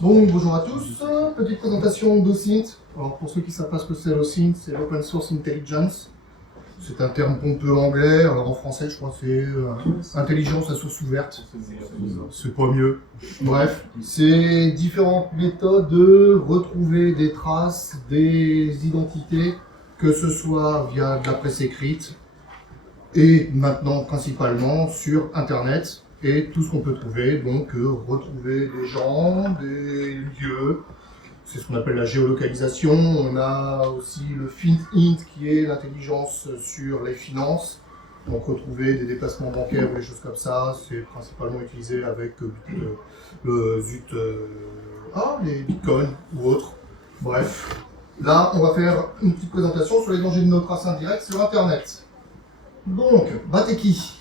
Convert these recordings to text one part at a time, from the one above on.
Donc bonjour à tous, petite présentation d'OSINT. Alors pour ceux qui ne savent pas ce que c'est l'OSINT, c'est l'Open Source Intelligence. C'est un terme pompeux anglais, alors en français je crois que c'est intelligence à source ouverte. C'est pas mieux. Bref, c'est différentes méthodes de retrouver des traces, des identités, que ce soit via de la presse écrite et maintenant principalement sur Internet. Et tout ce qu'on peut trouver, donc retrouver des gens, des lieux, c'est ce qu'on appelle la géolocalisation. On a aussi le FinInt qui est l'intelligence sur les finances, donc retrouver des déplacements bancaires ou des choses comme ça, c'est principalement utilisé avec les bitcoins ou autres. Bref, là on va faire une petite présentation sur les dangers de nos traces indirectes sur Internet. Donc, Bateki.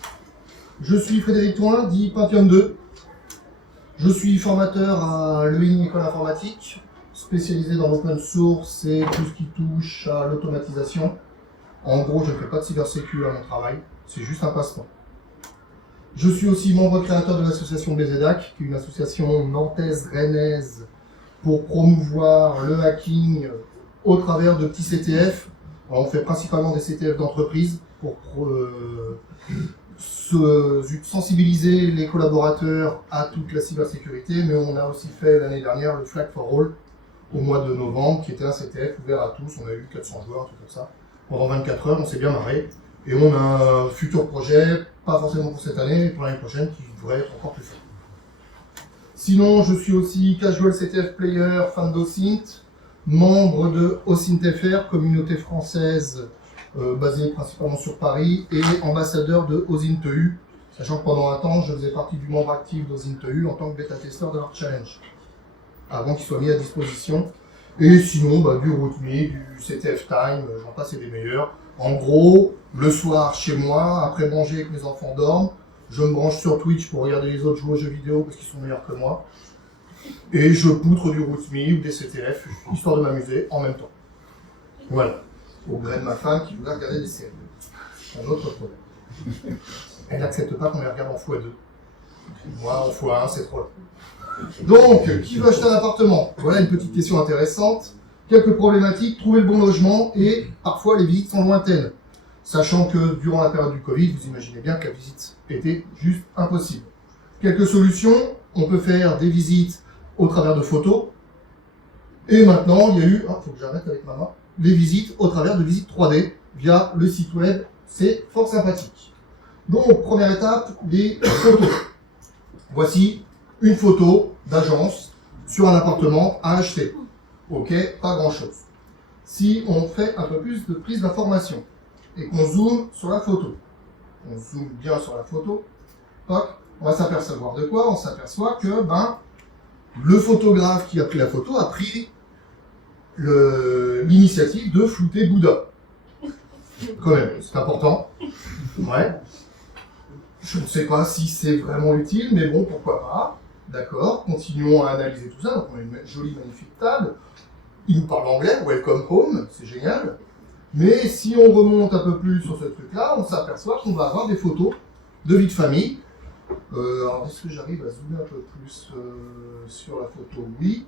Je suis Frédéric Toin, dit Pentium 2. Je suis formateur à l'EIN École Informatique, spécialisé dans l'open source et tout ce qui touche à l'automatisation. En gros, je ne fais pas de cybersécu à mon travail, c'est juste un passe-temps. Je suis aussi membre créateur de l'association BZHAC, qui est une association nantaise-rennaise pour promouvoir le hacking au travers de petits CTF. Alors, on fait principalement des CTF d'entreprise pour sensibiliser les collaborateurs à toute la cybersécurité, mais on a aussi fait l'année dernière le Flag for All au mois de novembre, qui était un CTF ouvert à tous. On a eu 400 joueurs, tout comme ça. Pendant 24 heures, on s'est bien marré. Et on a un futur projet, pas forcément pour cette année, mais pour l'année prochaine, qui devrait être encore plus fort. Sinon, je suis aussi casual CTF player, fan d'OSINT, membre de OSINT-FR, communauté française basé principalement sur Paris, et ambassadeur de OSINT-EU, sachant que pendant un temps, je faisais partie du membre actif d'OSINT-EU en tant que bêta-testeur de leur challenge, avant qu'il soit mis à disposition. Et sinon, du RootMe, du CTF Time, j'en passe et des meilleurs. En gros, le soir, chez moi, après manger et que mes enfants dorment, je me branche sur Twitch pour regarder les autres jouer aux jeux vidéo parce qu'ils sont meilleurs que moi. Et je poutre du RootMe ou des CTF, histoire de m'amuser en même temps. Voilà. Au gré de ma femme qui voulait regarder des séries. C'est un autre problème. Elle n'accepte pas qu'on les regarde en x2. Moi, en x1, c'est trop long. Donc, qui veut acheter un appartement? Voilà une petite question intéressante. Quelques problématiques, trouver le bon logement et parfois les visites sont lointaines. Sachant que durant la période du Covid, vous imaginez bien que la visite était juste impossible. Quelques solutions, on peut faire des visites au travers de photos. Et maintenant, il y a eu, faut que j'arrête avec ma main, les visites au travers de visites 3D via le site web, c'est fort sympathique. Donc, première étape, les photos. Voici une photo d'agence sur un appartement à acheter. Ok, pas grand chose. Si on fait un peu plus de prise d'information et qu'on zoome sur la photo, on zoome bien sur la photo, on va s'apercevoir de quoi? On s'aperçoit que le photographe qui a pris la photo a pris l'initiative de flouter Bouddha. Quand même, c'est important. Ouais. Je ne sais pas si c'est vraiment utile, mais bon, pourquoi pas. D'accord, continuons à analyser tout ça. Donc on a une jolie, magnifique table. Il nous parle anglais, welcome home, c'est génial. Mais si on remonte un peu plus sur ce truc-là, on s'aperçoit qu'on va avoir des photos de vie de famille. Alors, est-ce que j'arrive à zoomer un peu plus sur la photo? Oui.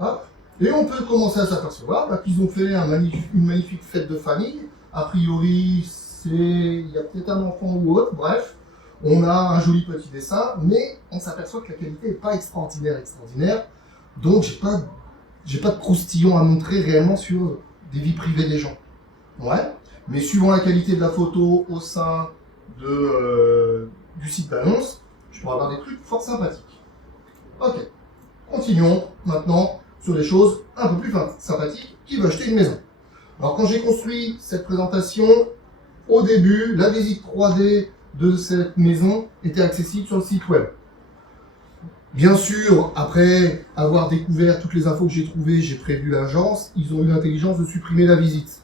Hop. Et on peut commencer à s'apercevoir qu'ils ont fait une magnifique fête de famille. A priori, il y a peut-être un enfant ou autre, bref. On a un joli petit dessin, mais on s'aperçoit que la qualité n'est pas extraordinaire. Donc, j'ai pas de croustillon à montrer réellement sur des vies privées des gens. Ouais. Mais suivant la qualité de la photo au sein du site d'annonce, je pourrais avoir des trucs fort sympathiques. Ok. Continuons maintenant sur des choses un peu plus sympathiques. Qui veut acheter une maison? Alors quand j'ai construit cette présentation, au début, la visite 3D de cette maison était accessible sur le site web. Bien sûr, après avoir découvert toutes les infos que j'ai trouvées, j'ai prévu l'agence, ils ont eu l'intelligence de supprimer la visite.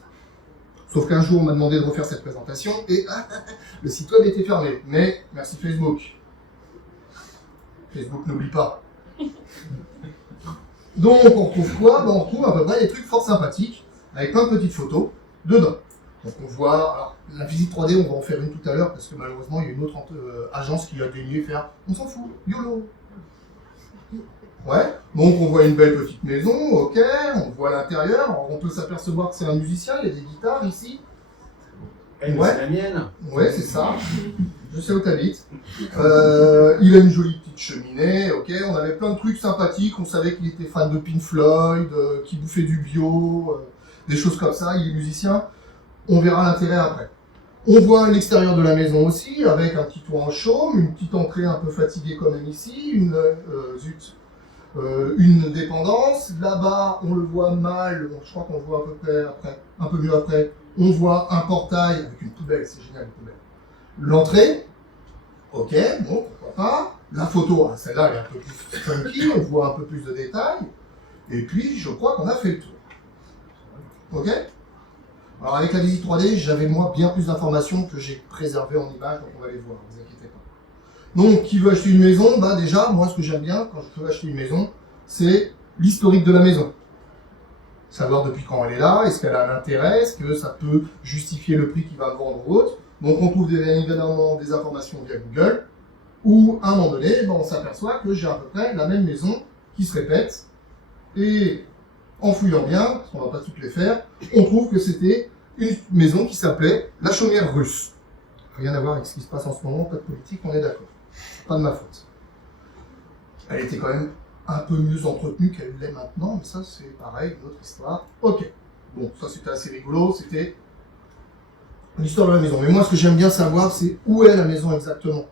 Sauf qu'un jour, on m'a demandé de refaire cette présentation et le site web était fermé. Mais merci Facebook. Facebook n'oublie pas. Donc on retrouve quoi? On retrouve à peu près des trucs fort sympathiques, avec plein de petites photos dedans. Donc on voit, alors la visite 3D, on va en faire une tout à l'heure, parce que malheureusement il y a une autre agence qui a daigné faire, on s'en fout, YOLO. Ouais, donc on voit une belle petite maison, ok, on voit l'intérieur, alors on peut s'apercevoir que c'est un musicien, il y a des guitares ici. Ouais, c'est la mienne. Ouais, c'est ça. Je sais où t'habites. Il a une jolie petite cheminée, ok. On avait plein de trucs sympathiques. On savait qu'il était fan de Pink Floyd, qu'il bouffait du bio, des choses comme ça. Il est musicien. On verra l'intérêt après. On voit l'extérieur de la maison aussi, avec un petit toit en chaume, une petite entrée un peu fatiguée quand même ici, une dépendance. Là-bas, on le voit mal. Je crois qu'on le voit à peu près après, un peu mieux après. On voit un portail avec une poubelle, c'est génial, une poubelle. L'entrée, ok, bon, pourquoi pas. La photo, celle-là, elle est un peu plus funky, on voit un peu plus de détails. Et puis, je crois qu'on a fait le tour. Ok? Alors, avec la visite 3D, j'avais moi bien plus d'informations que j'ai préservées en images, donc on va les voir, ne vous inquiétez pas. Donc, qui veut acheter une maison? Bah déjà, moi, ce que j'aime bien quand je veux acheter une maison, c'est l'historique de la maison. Savoir depuis quand elle est là, est-ce qu'elle a un intérêt, est-ce que ça peut justifier le prix qu'il va vendre ou autre. Donc on trouve bien évidemment des informations via Google, où à un moment donné, on s'aperçoit que j'ai à peu près la même maison qui se répète. Et en fouillant bien, parce qu'on ne va pas toutes les faire, on trouve que c'était une maison qui s'appelait la chaumière russe. Rien à voir avec ce qui se passe en ce moment, pas de politique, on est d'accord. Pas de ma faute. Elle était quand même un peu mieux entretenue qu'elle l'est maintenant, mais ça c'est pareil, une autre histoire. Ok, bon, ça c'était assez rigolo, c'était l'histoire de la maison. Mais moi ce que j'aime bien savoir, c'est où est la maison exactement.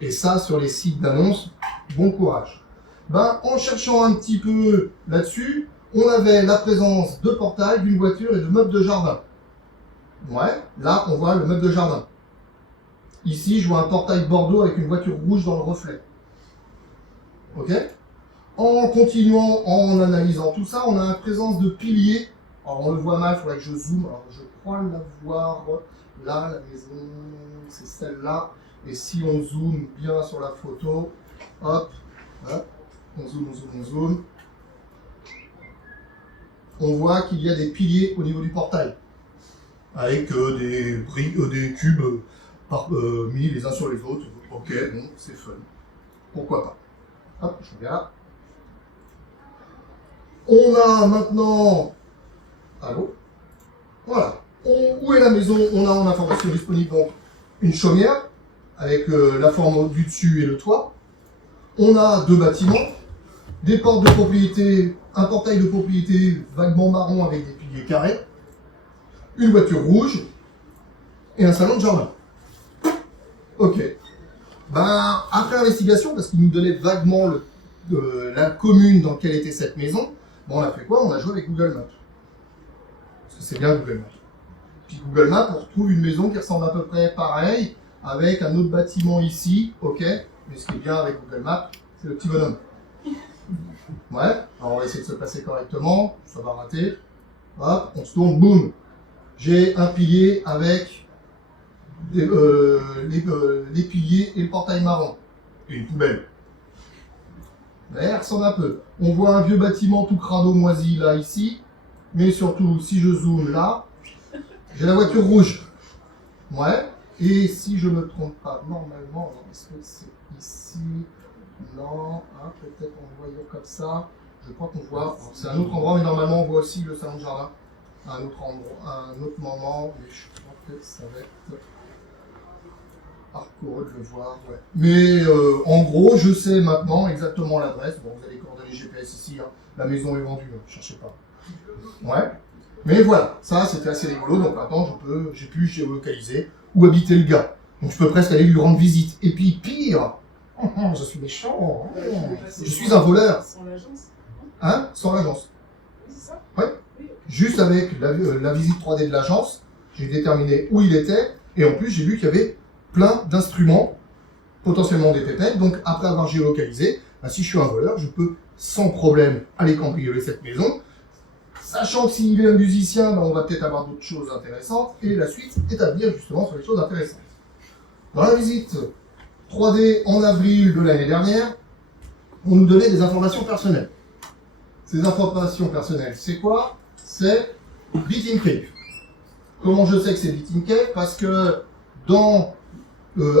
Et ça, sur les sites d'annonces, bon courage. Ben, en cherchant un petit peu là-dessus, on avait la présence de portails, d'une voiture et de meubles de jardin. Ouais, là on voit le meuble de jardin. Ici, je vois un portail bordeaux avec une voiture rouge dans le reflet. Ok? En continuant, en analysant tout ça, on a la présence de piliers. Alors on le voit mal, il faudrait que je zoome. Alors je crois la voir là, la maison, c'est celle-là. Et si on zoome bien sur la photo, hop, hop, on zoome. On voit qu'il y a des piliers au niveau du portail. Avec des cubes mis les uns sur les autres. Ok, bon, c'est fun. Pourquoi pas. Hop, je regarde. On a maintenant... Allô? Voilà. Où est la maison? On a en information disponible donc une chaumière, avec la forme du dessus et le toit. On a deux bâtiments, des portes de propriété, un portail de propriété vaguement marron avec des piliers carrés, une voiture rouge et un salon de jardin. Ok. Ben, après investigation, parce qu'il nous donnait vaguement la commune dans laquelle était cette maison, bon, on a fait quoi? On a joué avec Google Maps. Parce que c'est bien Google Maps. Puis Google Maps, on retrouve une maison qui ressemble à peu près pareil, avec un autre bâtiment ici, ok. Mais ce qui est bien avec Google Maps, c'est le petit bonhomme. Ouais, alors on va essayer de se placer correctement, ça va rater. Hop, on se tourne, boum. J'ai un pilier avec les piliers et le portail marron. Et une poubelle. Elle ressemble un peu. On voit un vieux bâtiment tout crado moisi là, ici. Mais surtout, si je zoome là, j'ai la voiture rouge. Ouais. Et si je ne me trompe pas, normalement, est-ce que c'est ici? Non. Hein, peut-être en voyant comme ça. Je crois qu'on voit. C'est un autre endroit, mais normalement, on voit aussi le salon de jardin. À un autre endroit, à un autre moment. Mais je crois que ça va être parcouru de le voir. Ouais. Mais en gros, je sais maintenant exactement l'adresse. Bon, vous avez les coordonnées GPS ici. Hein. La maison est vendue, ne cherchez pas. Ouais. Mais voilà, ça c'était assez rigolo. Donc maintenant, j'ai pu géolocaliser où habitait le gars. Donc je peux presque aller lui rendre visite. Et puis pire, je suis méchant. Je suis un voleur. Sans l'agence. Hein? Sans l'agence. C'est ça? Ouais. Juste avec la visite 3D de l'agence, j'ai déterminé où il était. Et en plus, j'ai vu qu'il y avait plein d'instruments, potentiellement des pépettes. Donc après avoir géolocalisé, bah, si je suis un voleur, je peux sans problème aller cambrioler cette maison. Sachant que s'il est un musicien, ben on va peut-être avoir d'autres choses intéressantes. Et la suite est à venir justement sur les choses intéressantes. Dans la visite 3D en avril de l'année dernière, on nous donnait des informations personnelles. Ces informations personnelles, c'est quoi? C'est Beat in Cave. Comment je sais que c'est Beat in Cave? Parce que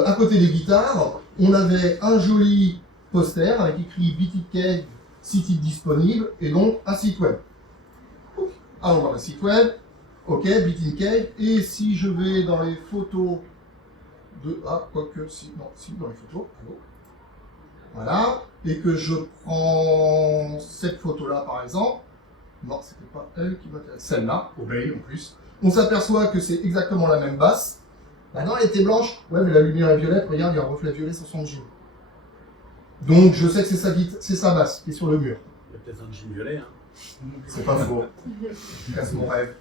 à côté des guitares, on avait un joli poster avec écrit Beat in Cave site disponible, et donc un site web. Allons voir le site web. Ok, BitInCave. Et si je vais dans les photos de... Ah, quoique, si, non, si, dans les photos. Allô. Voilà. Et que je prends cette photo-là, par exemple. Non, c'était pas elle qui m'intéresse. Celle-là, Obey en plus. On s'aperçoit que c'est exactement la même base. Bah non, elle était blanche. Ouais, mais la lumière est violette. Regarde, il y a un reflet violet sur son jean. Donc, je sais que c'est sa base qui est sur le mur. Il y a peut-être un jean violet. Hein. C'est pas faux. C'est mon rêve.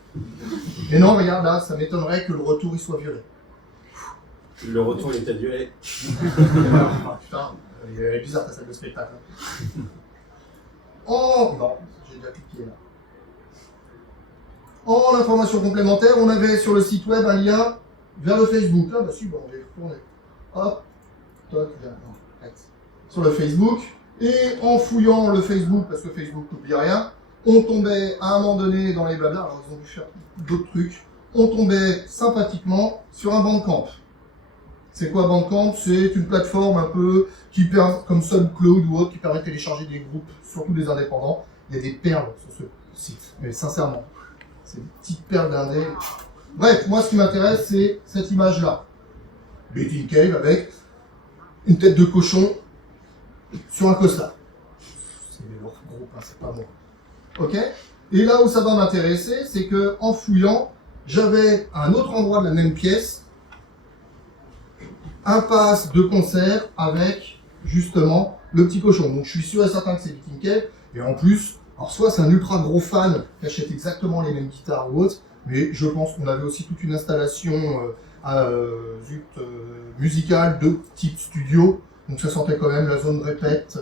Mais non, regarde là, ça m'étonnerait que le retour il soit violet. Le retour il était violet. Ah, putain, elle est bizarre ta salle de spectacle. Oh non, j'ai déjà cliqué là. En information complémentaire, on avait sur le site web un lien vers le Facebook. Ah bah si, bon, on va y retourner. Hop, toc, viens, non, arrête. Sur le Facebook. Et en fouillant le Facebook, parce que Facebook n'oublie rien, on tombait à un moment donné dans les blabla, alors ils ont dû faire d'autres trucs, on tombait sympathiquement sur un Bandcamp. C'est quoi Bandcamp? C'est une plateforme un peu qui permet, comme SoundCloud ou autre, qui permet de télécharger des groupes, surtout des indépendants. Il y a des perles sur ce site, mais sincèrement, c'est des petites perles d'indés. Bref, moi ce qui m'intéresse, c'est cette image-là. BitInCave avec une tête de cochon sur un costard. C'est leur groupe, hein, c'est pas moi. Ok? Et là où ça va m'intéresser, c'est que en fouillant, j'avais à un autre endroit de la même pièce un pass de concert avec justement le petit cochon. Donc je suis sûr et certain que c'est BitInCave. Et en plus, alors soit c'est un ultra gros fan qui achète exactement les mêmes guitares ou autres, mais je pense qu'on avait aussi toute une installation musicale de type studio. Donc ça sentait quand même la zone répète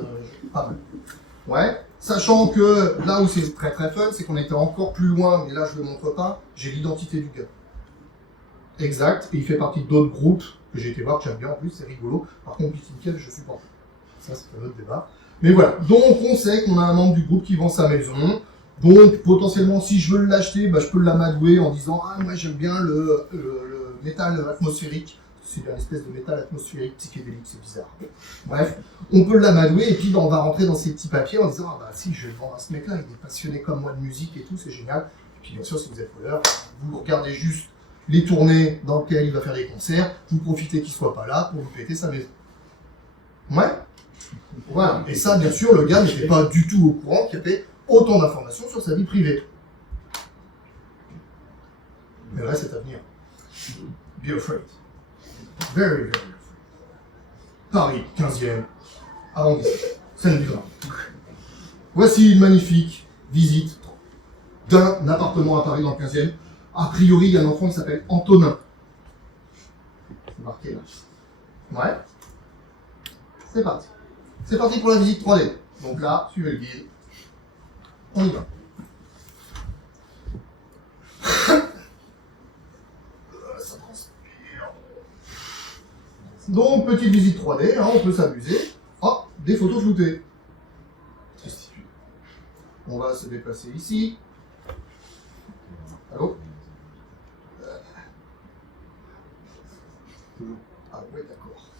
pas mal. Ouais. Sachant que là où c'est très très fun, c'est qu'on était encore plus loin, mais là je ne le montre pas, j'ai l'identité du gars. Exact, et il fait partie d'autres groupes que j'ai été voir, que j'aime bien en plus, c'est rigolo. Par contre, BitInCave, je supporte. Ça, c'est un autre débat. Mais voilà, donc on sait qu'on a un membre du groupe qui vend sa maison. Donc potentiellement, si je veux l'acheter, bah, je peux l'amadouer en disant « Ah, moi j'aime bien le métal atmosphérique ». C'est une espèce de métal atmosphérique psychédélique, c'est bizarre. Bref, on peut l'amadouer et puis bah, on va rentrer dans ces petits papiers en disant « Ah bah si, je vais le vendre à ce mec-là, il est passionné comme moi de musique et tout, c'est génial ». Et puis bien sûr, si vous êtes voleur, vous regardez juste les tournées dans lesquelles il va faire des concerts, vous profitez qu'il soit pas là pour vous péter sa maison. Ouais. Voilà. Et ça, bien sûr, le gars n'était pas du tout au courant qu'il y avait autant d'informations sur sa vie privée. Mais le reste, c'est à venir. Be afraid. Very, very afraid. Paris, 15e, arrondissement, Seine-du-Vin. Voici une magnifique visite d'un appartement à Paris dans le 15e. A priori, il y a un enfant qui s'appelle Antonin. C'est marqué là. Ouais. C'est parti. C'est parti pour la visite 3D. Donc là, suivez le guide. On y va. Ça transpire. Donc, petite visite 3D, hein, on peut s'amuser. Ah, des photos floutées. Tristitude. On va se déplacer ici. Allô? Ah ouais, d'accord.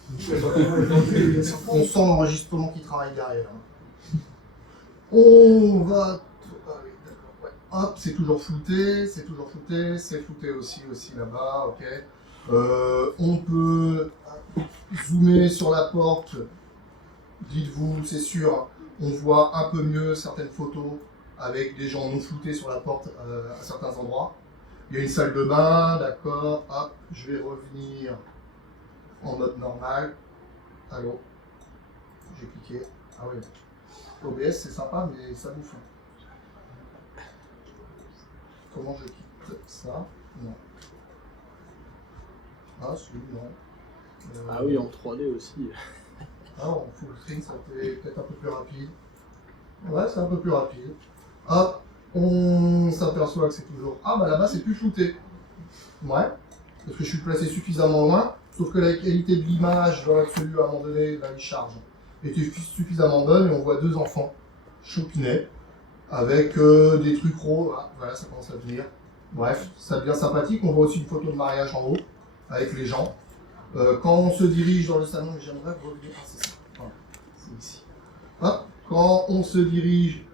On sent l'enregistrement qui travaille derrière. On va... Ah oui, d'accord, ouais. Hop, c'est toujours flouté, c'est flouté aussi là-bas, ok. On peut zoomer sur la porte. Dites-vous, c'est sûr, on voit un peu mieux certaines photos avec des gens non floutés sur la porte à certains endroits. Il y a une salle de bain, d'accord, hop, je vais revenir en mode normal. Allô, j'ai cliqué. Ah oui, OBS c'est sympa, mais ça bouffe. Comment je quitte ça? Non. Ah, si, non. Ah oui, en 3D aussi. Ah, en full screen, ça fait peut-être un peu plus rapide. Ouais, c'est un peu plus rapide. Hop, on s'aperçoit que c'est toujours... Ah, bah là-bas, c'est plus flouté. Ouais, parce que je suis placé suffisamment loin. Sauf que la qualité de l'image, dans l'absolu, à un moment donné, là, il charge, était suffisamment bonne et on voit deux enfants chopinets avec des trucs gros. Ah, voilà, ça commence à venir. Bref, ça devient sympathique. On voit aussi une photo de mariage en haut avec les gens. Quand on se dirige dans le salon, j'aimerais revenir. Ah, c'est ça. Voilà, c'est ici. Hop, quand on se dirige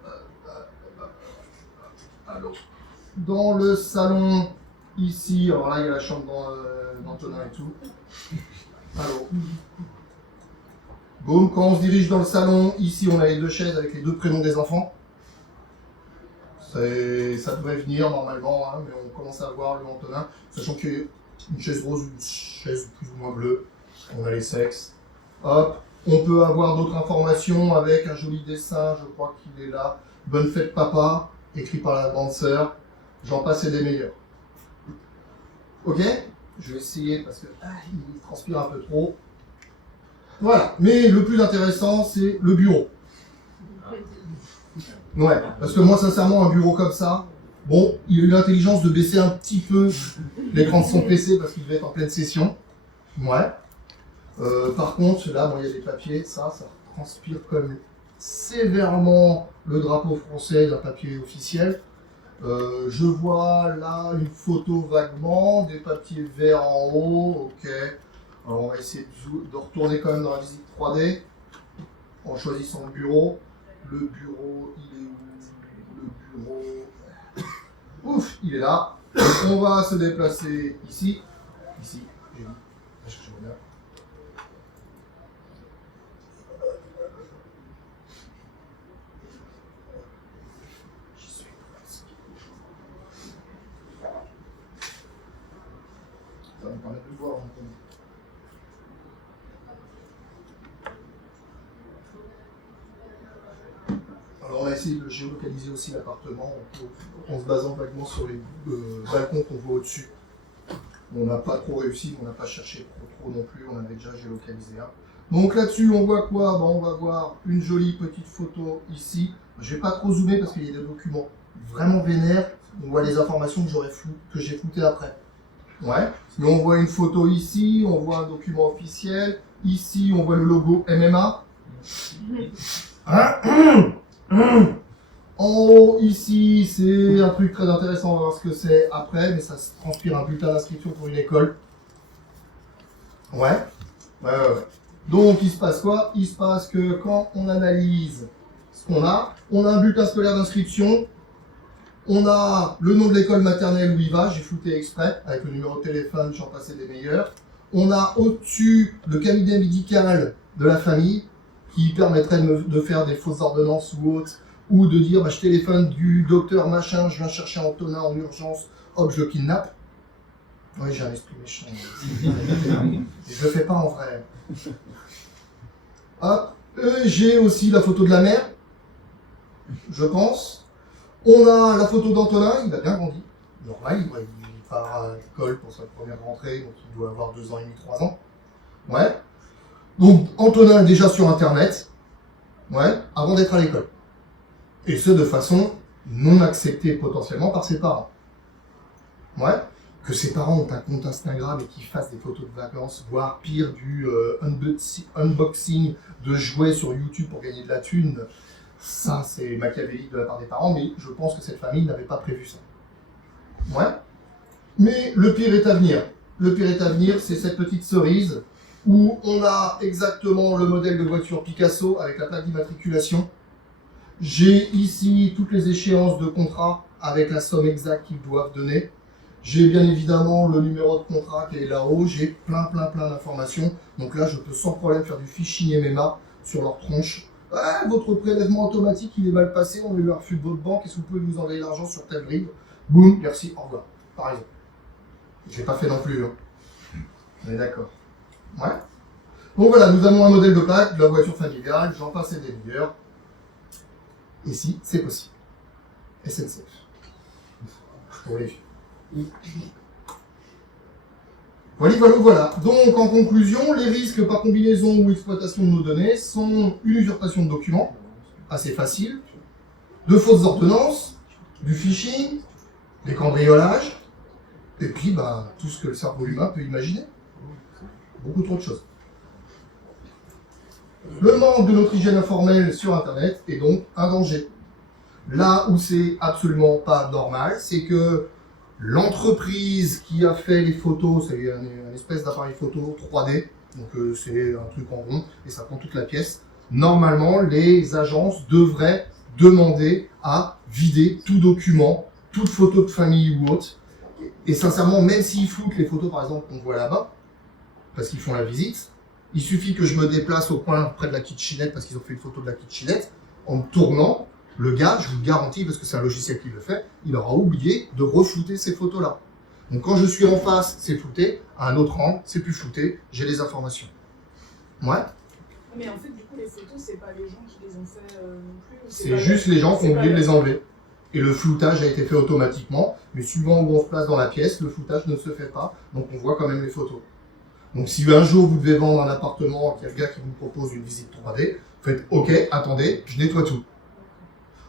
dans le salon, ici, alors là il y a la chambre d'Antonin et tout. Allô. Boum, quand on se dirige dans le salon, ici on a les deux chaises avec les deux prénoms des enfants. Ça devrait venir normalement, hein, mais on commence à voir le Antonin, sachant qu'il y a une chaise rose, une chaise plus ou moins bleue, on a les sexes. Hop, on peut avoir d'autres informations avec un joli dessin, je crois qu'il est là. Bonne fête papa, écrit par la grande sœur, j'en passe et des meilleurs. Ok, je vais essayer parce que il transpire un peu trop. Voilà, mais le plus intéressant c'est le bureau. Ouais, parce que moi sincèrement un bureau comme ça, bon, il a eu l'intelligence de baisser un petit peu l'écran de son PC parce qu'il devait être en pleine session. Ouais. Par contre, là, bon, il y a des papiers, ça transpire comme sévèrement le drapeau français d'un papier officiel. Je vois là une photo vaguement, des papiers verts en haut, ok. Alors on va essayer de retourner quand même dans la visite 3D en choisissant le bureau. Le bureau, il est où? Le bureau... Ouf, il est là. On va se déplacer ici. Ici, j'ai dit. On va chercher mon heure. J'y suis presque. Ça va me permettre de voir en même temps. Alors on a essayé de géolocaliser aussi l'appartement en se basant vaguement sur les balcons qu'on voit au-dessus. On n'a pas trop réussi, mais on n'a pas cherché trop non plus, on avait déjà géolocalisé un. Donc là-dessus, on voit quoi? On va voir une jolie petite photo ici. Je ne vais pas trop zoomer parce qu'il y a des documents vraiment vénères. On voit les informations que j'ai floutées après. Ouais. Mais on voit une photo ici, on voit un document officiel. Ici, on voit le logo MMA. En haut, ici, c'est un truc très intéressant, on va voir ce que c'est après, mais ça se transpire un bulletin d'inscription pour une école. Ouais. Donc, il se passe quoi? Il se passe que quand on analyse ce qu'on a un bulletin scolaire d'inscription, on a le nom de l'école maternelle où il va, j'ai flouté exprès, avec le numéro de téléphone, j'en passais des meilleurs. On a au-dessus le cabinet médical de la famille, qui permettrait de faire des fausses ordonnances ou autres, ou de dire je téléphone du docteur machin, je viens chercher Antonin en urgence, hop, je le kidnappe. Oui, j'ai un esprit méchant. Et je le fais pas en vrai. Hop, j'ai aussi la photo de la mère, je pense. On a la photo d'Antonin, il a bien grandi. Normal, il part à l'école pour sa première rentrée, donc il doit avoir 2 ans et demi, 3 ans. Ouais. Donc Antonin est déjà sur internet, ouais, avant d'être à l'école. Et ce de façon non acceptée potentiellement par ses parents. Ouais. Que ses parents ont un compte Instagram et qu'ils fassent des photos de vacances, voire pire du unboxing de jouets sur YouTube pour gagner de la thune. Ça, c'est machiavélique de la part des parents, mais je pense que cette famille n'avait pas prévu ça. Ouais. Mais le pire est à venir. Le pire est à venir, c'est cette petite cerise où on a exactement le modèle de voiture Picasso avec la plaque d'immatriculation. J'ai ici toutes les échéances de contrat avec la somme exacte qu'ils doivent donner. J'ai bien évidemment le numéro de contrat qui est là-haut. J'ai plein d'informations. Donc là, je peux sans problème faire du phishing MMA sur leur tronche. Ah, votre prélèvement automatique, il est mal passé. On a eu un refus de votre banque. Est-ce que vous pouvez vous envoyer l'argent sur telle rive? Boum, merci, au revoir. Par exemple. Je l'ai pas fait non plus. Hein. On est d'accord. Ouais. Donc voilà, nous avons un modèle de plaque, de la voiture familiale, j'en passe et des meilleurs. Et si, c'est possible. SNCF. Pour les vieux. Voilà. Donc en conclusion, les risques par combinaison ou exploitation de nos données sont une usurpation de documents, assez facile, de fausses ordonnances, du phishing, des cambriolages, et puis tout ce que le cerveau humain peut imaginer. Beaucoup trop de choses. Le manque de notre hygiène informelle sur Internet est donc un danger. Là où c'est absolument pas normal, c'est que l'entreprise qui a fait les photos, c'est une espèce d'appareil photo 3D, donc c'est un truc en rond et ça prend toute la pièce. normalement, les agences devraient demander à vider tout document, toute photo de famille ou autre. Et sincèrement, même s'ils floutent les photos, par exemple, qu'on voit là-bas, parce qu'ils font la visite, il suffit que je me déplace au coin près de la kitchenette, parce qu'ils ont fait une photo de la kitchenette, en me tournant, le gars, je vous le garantis, parce que c'est un logiciel qui le fait, il aura oublié de reflouter ces photos-là. Donc quand je suis en face, c'est flouté, à un autre angle, c'est plus flouté, j'ai les informations. Ouais. Mais en fait, du coup, les photos, c'est pas les gens qui les ont fait non plus. C'est juste les gens qui ont oublié de les enlever. Et le floutage a été fait automatiquement, mais suivant où on se place dans la pièce, le floutage ne se fait pas, donc on voit quand même les photos. Donc si un jour vous devez vendre un appartement, qu'il y a le gars qui vous propose une visite 3D, vous faites OK, attendez, je nettoie tout.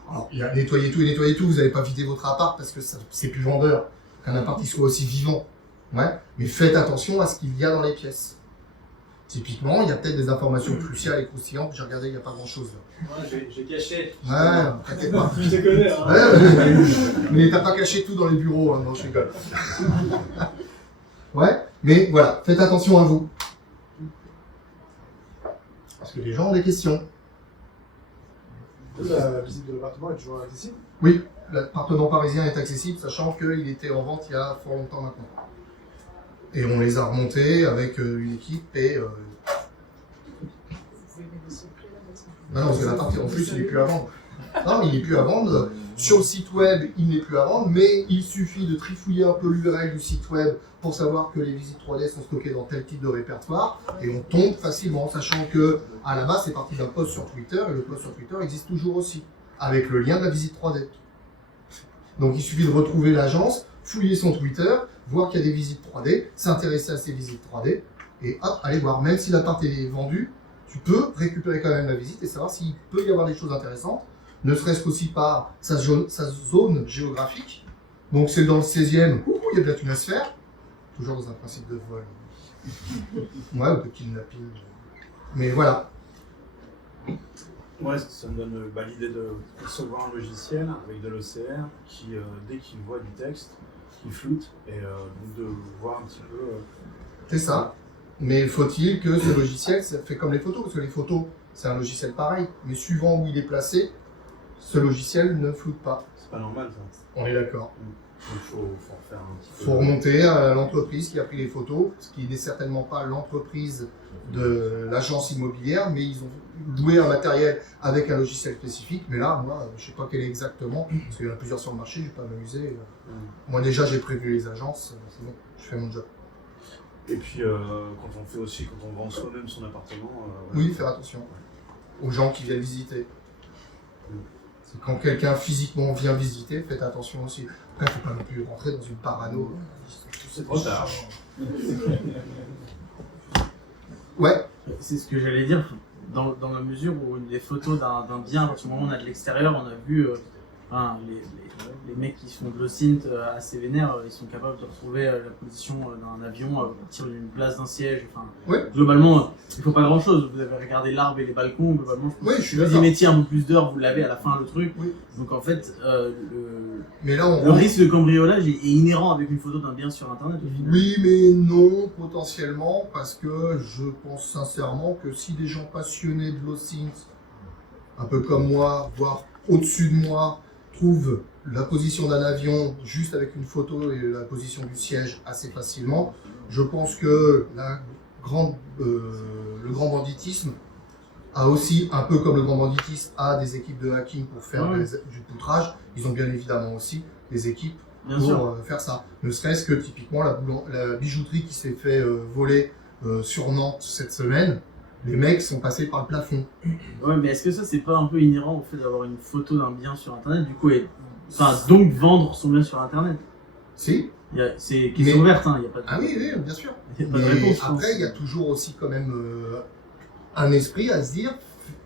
Alors, il y a nettoyer tout et nettoyer tout, vous n'allez pas vider votre appart parce que c'est plus vendeur qu'un appart qui soit aussi vivant. Ouais. Mais faites attention à ce qu'il y a dans les pièces. Typiquement, il y a peut-être des informations cruciales et croustillantes. J'ai regardé, il n'y a pas grand-chose là. Ouais, j'ai caché. Ouais, t'inquiète pas. Je te connais, hein. Ouais, mais t'as pas caché tout dans les bureaux, hein, non, je rigole. Ouais, mais voilà, faites attention à vous. Parce que les gens ont des questions. La visite de l'appartement est toujours accessible? Oui, l'appartement parisien est accessible, sachant qu'il était en vente il y a fort longtemps maintenant. Et on les a remontés avec une équipe et... Vous pouvez négocier le prix là, parce que- Bah non, parce que l'appart, en plus, il n'est plus à vendre. Non, il n'est plus à vendre. Sur le site web, il n'est plus à vendre, mais il suffit de trifouiller un peu l'URL du site web pour savoir que les visites 3D sont stockées dans tel type de répertoire, et on tombe facilement, sachant que à la base, c'est parti d'un post sur Twitter, et le post sur Twitter existe toujours aussi, avec le lien de la visite 3D. Donc il suffit de retrouver l'agence, fouiller son Twitter, voir qu'il y a des visites 3D, s'intéresser à ces visites 3D, et hop, aller voir. Même si l'appart est vendu, tu peux récupérer quand même la visite et savoir s'il peut y avoir des choses intéressantes, ne serait-ce qu'aussi par sa zone géographique. Donc c'est dans le 16e, il y a de la tunosphère, toujours dans un principe de vol. Ouais, ou de kidnapping. Mais voilà. Ouais, ça me donne l'idée de concevoir un logiciel avec de l'OCR qui, dès qu'il voit du texte, il floute, et donc de voir un petit peu... C'est ça. Mais faut-il que ce logiciel, ça fait comme les photos, parce que les photos, c'est un logiciel pareil, mais suivant où il est placé, ce logiciel ne floute pas. C'est pas normal, ça. On est d'accord. Donc faut refaire un petit peu... Il faut remonter à l'entreprise qui a pris les photos, ce qui n'est certainement pas l'entreprise de l'agence immobilière, mais ils ont loué un matériel avec un logiciel spécifique. Mais là, moi, je ne sais pas quel est exactement, parce qu'il y en a plusieurs sur le marché, je ne vais pas m'amuser. Moi déjà, j'ai prévenu les agences, c'est bon, je fais mon job. Et puis quand on fait aussi, quand on vend soi-même son appartement... Oui, faire attention aux gens qui viennent visiter. C'est quand quelqu'un physiquement vient visiter, faites attention aussi. Après, il ne faut pas non plus rentrer dans une parano. C'est trop tard. Ouais, C'est ce que j'allais dire, dans la mesure où les photos d'un bien, à partir du moment où on a de l'extérieur, on a vu les mecs qui font de l'OSINT assez vénères, ils sont capables de retrouver la position d'un avion à partir d'une place d'un siège. Enfin, ouais. globalement, il ne faut pas grand chose. Vous avez regardé l'arbre et les balcons, globalement, Oui, je suis vous y d'accord. mettiez un peu plus d'heures, vous l'avez à la fin le truc. Oui. Donc en fait, Mais là, on le risque de cambriolage est inhérent avec une photo d'un bien sur internet au final. Oui, mais non, potentiellement, parce que je pense sincèrement que si des gens passionnés de l'OSINT, un peu comme moi, voire au-dessus de moi, trouvent la position d'un avion juste avec une photo et la position du siège assez facilement, je pense que le grand banditisme a aussi, un peu comme le grand banditisme a des équipes de hacking pour faire du poutrage, ils ont bien évidemment aussi des équipes Bien pour sûr. faire ça. Ne serait-ce que typiquement la bijouterie qui s'est fait voler sur Nantes cette semaine, les mecs sont passés par le plafond. Ouais, mais est-ce que ça, c'est pas un peu inhérent au fait d'avoir une photo d'un bien sur internet, du coup, donc vendre son bien sur internet? Si. C'est question ouverte, hein, il n'y a pas de, Ah oui, oui, bien sûr. y a pas de Mais réponse. je pense. après, il y a toujours aussi quand même un esprit à se dire,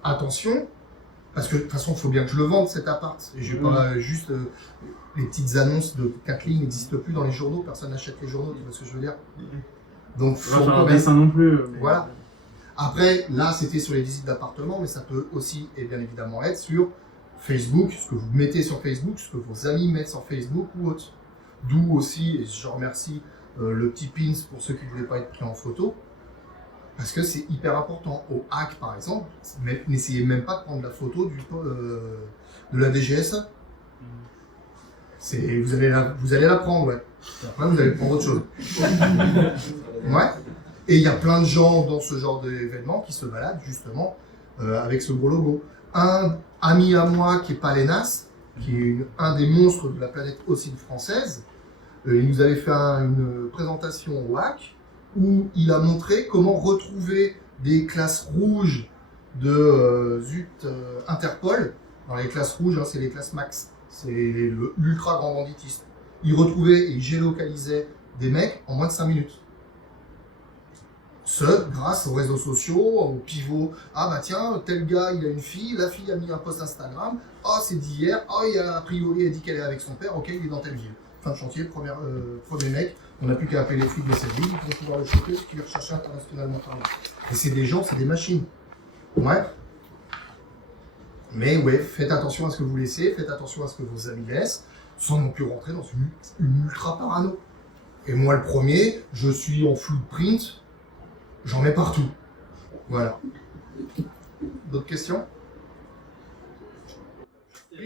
attention, parce que de toute façon, il faut bien que je le vende cet appart. Et je vais pas juste... les petites annonces de 4 lignes n'existent plus dans les journaux, personne n'achète les journaux, tu vois ce que je veux dire. Donc, On va faut faire quand un même... dessin non plus. Mais... Voilà. Après, là, c'était sur les visites d'appartements, mais ça peut aussi, et bien évidemment, être sur Facebook, ce que vous mettez sur Facebook, ce que vos amis mettent sur Facebook ou autre. D'où aussi, et je remercie le petit pins pour ceux qui ne voulaient pas être pris en photo, Parce que c'est hyper important. Au hack, par exemple, n'essayez même pas de prendre la photo de la DGSE. Vous allez la prendre, ouais. Et après, vous allez prendre autre chose. Ouais. Et il y a plein de gens dans ce genre d'événement qui se baladent justement avec ce gros logo. Un ami à moi qui est Palenas, qui est un des monstres de la planète ossine française, il nous avait fait une présentation au hack où il a montré comment retrouver des classes rouges de Interpol. Dans les classes rouges, hein, c'est les classes max, c'est l'ultra grand banditisme. Il retrouvait et il géolocalisait des mecs en moins de 5 minutes. Grâce aux réseaux sociaux, aux pivots. Ah bah tiens, tel gars, il a une fille, la fille a mis un post Instagram, ah c'est d'hier, ah il a priori elle dit qu'elle est avec son père, ok, il est dans telle ville. Fin de chantier, premier mec, on n'a plus qu'à appeler les flics de cette ville, ils vont pouvoir le choper parce qu'il est recherché internationalement parlant. Et c'est des gens, c'est des machines. Ouais. Mais ouais, faites attention à ce que vous laissez, faites attention à ce que vos amis laissent, sans non plus rentrer dans une ultra parano. Et moi le premier, je suis en full print, j'en mets partout. Voilà. D'autres questions ? Oui.